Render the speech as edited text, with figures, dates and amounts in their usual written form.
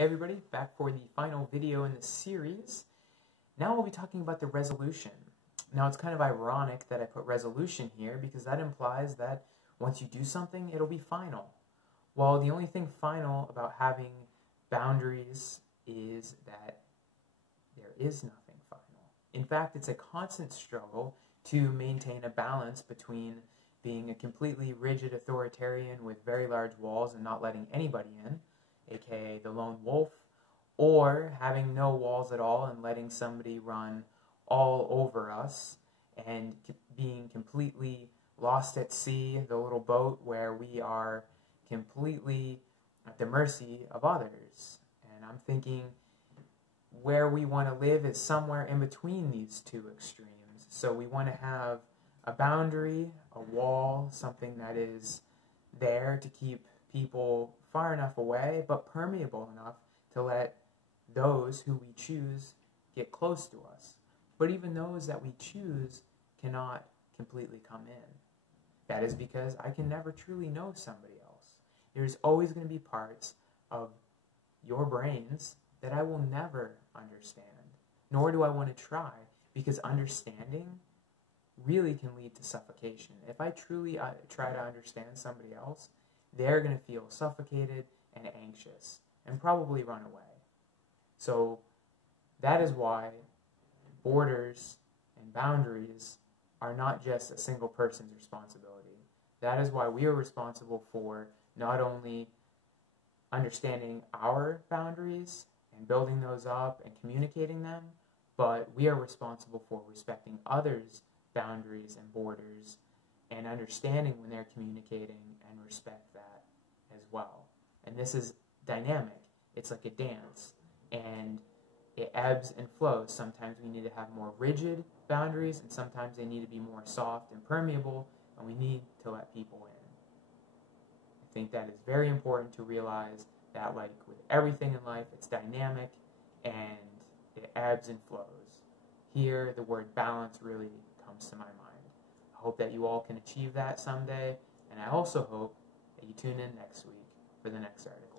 Hey everybody, back for the final video in the series. Now we'll be talking about the resolution. Now it's kind of ironic that I put resolution here because that implies that once you do something, it'll be final. Well, the only thing final about having boundaries is that there is nothing final. In fact, it's a constant struggle to maintain a balance between being a completely rigid authoritarian with very large walls and not letting anybody in, aka the lone wolf, or having no walls at all and letting somebody run all over us and being completely lost at sea, the little boat where we are completely at the mercy of others. And I'm thinking where we want to live is somewhere in between these two extremes. So we want to have a boundary, a wall, something that is there to keep people far enough away, but permeable enough to let those who we choose get close to us. But even those that we choose cannot completely come in. That is because I can never truly know somebody else. There's always going to be parts of your brains that I will never understand, nor do I want to try, because understanding really can lead to suffocation. If I truly try to understand somebody else, they're going to feel suffocated and anxious and probably run away. So that is why borders and boundaries are not just a single person's responsibility. That is why we are responsible for not only understanding our boundaries and building those up and communicating them, but we are responsible for respecting others' boundaries and borders and understanding when they're communicating and respect that as well. And this is dynamic. It's like a dance, and it ebbs and flows. Sometimes we need to have more rigid boundaries, and sometimes they need to be more soft and permeable, and we need to let people in. I think that is very important to realize that, like with everything in life, it's dynamic and it ebbs and flows. Here, the word balance really comes to my mind. I hope that you all can achieve that someday, and I also hope that you tune in next week for the next artist.